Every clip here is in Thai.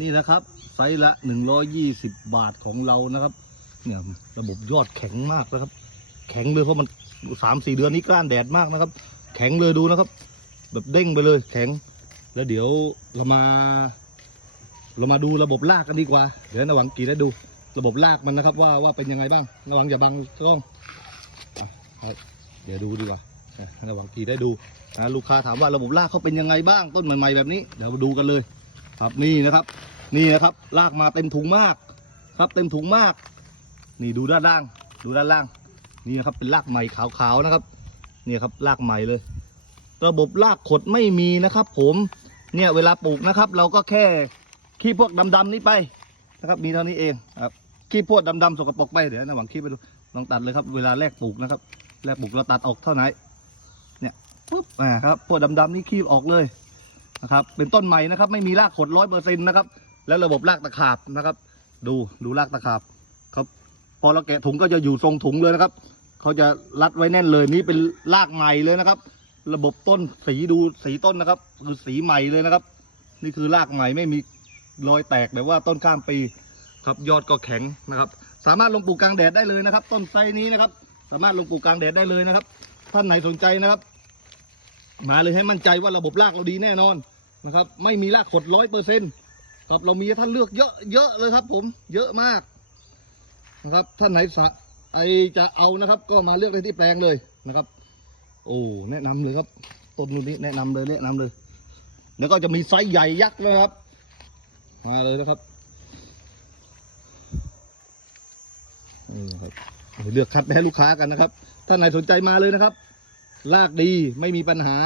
นี่นะครับ ไซส์ละ 120 บาทของเรานะครับ เนี่ยระบบยอดแข็งมากนะครับ แข็งเลยเพราะมันสามสี่เดือนนี้กล้านแดดมากนะครับ แข็งเลยดูนะครับ แบบเด้งไปเลยแข็ง แล้วเดี๋ยวเรามา เรามาดูระบบลากกันดีกว่า เดี๋ยวระวังกีได้ดู ระบบลากมันนะครับ ว่าว่าเป็นยังไงบ้างระวังอย่าบังกล้องเดี๋ยวดูดีกว่าระหวังกีได้ดูนะลูกค้าถามว่าระบบลากเขาเป็นยังไงบ้างต้นใหม่ๆแบบนี้ เดี๋ยวมาดูกันเลย ครับนี่นะครับ นี่นะครับ ลากมาเต็มถุงมาก ครับเต็มถุงมาก นี่ดูด้านล่าง ดูด้านล่าง นี่นะครับเป็นรากใหม่ขาวๆนะครับ เนี่ยครับรากใหม่เลย ระบบรากขดไม่มีนะครับ ผม เนี่ยเวลาปลูกนะครับ เราก็แค่ขี้พวกดำๆนี้ไปนะครับ มีเท่านี้เองครับขี้พวกดำๆสกปรกไปเดี๋ยวนะหวังขี้ไปดูลองตัดเลยครับ เวลาแรกปลูกนะครับ แรกปลูกเราตัดออกเท่าไหนเนี่ยปุ๊บอ่าครับพวกดำๆนี่ขี้ออกเลย นะครับ เป็นต้นใหม่นะครับ ไม่มีรากขดร้อยเปอร์เซ็นต์นะครับ แล้วระบบรากตะขาบนะครับ ดูดูรากตะขาบครับพอเราแกะถุงก็จะอยู่ทรงถุงเลยนะครับเขาจะรัดไว้แน่นเลยนี่เป็นรากใหม่เลยนะครับ ระบบต้นสีดูสีต้นนะครับคือสีใหม่เลยนะครับ นี่คือรากใหม่ไม่มีรอยแตกแบบว่าต้นข้ามปีครับยอดก็แข็งนะครับ สามารถลงปลูกกลางแดดได้เลยนะครับ ต้นไทรนี้นะครับ สามารถลงปลูกกลางแดดได้เลยนะครับ ท่านไหนสนใจนะครับ มาเลยให้มั่นใจว่าระบบรากเราดีแน่นอนนะครับ ไม่มีรากขดร้อยเปอร์เซ็นต์ครับเรามีท่านเลือกเยอะเยอะเลยครับ ผมเยอะมากนะครับท่านไหนสะไอจะเอานะครับ ก็มาเลือกได้ที่แปลงเลยนะครับ โอ้แนะนำเลยครับต้นรุ่นนี้แนะนำเลยแนะนำเลย แล้วก็จะมีไซส์ใหญ่ยักษ์นะครับ มาเลยนะครับนี่ครับเลือกคัดไปให้ลูกค้ากันนะครับท่านไหนสนใจมาเลยนะครับ ลากดีไม่มีปัญหา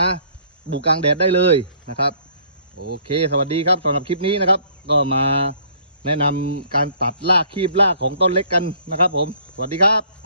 บุกกลางแดดได้เลยนะครับโอเค สวัสดีครับสำหรับคลิปนี้นะครับ ก็มาแนะนำการตัดลากคีบลากของต้นเล็กกันนะครับผม สวัสดีครับ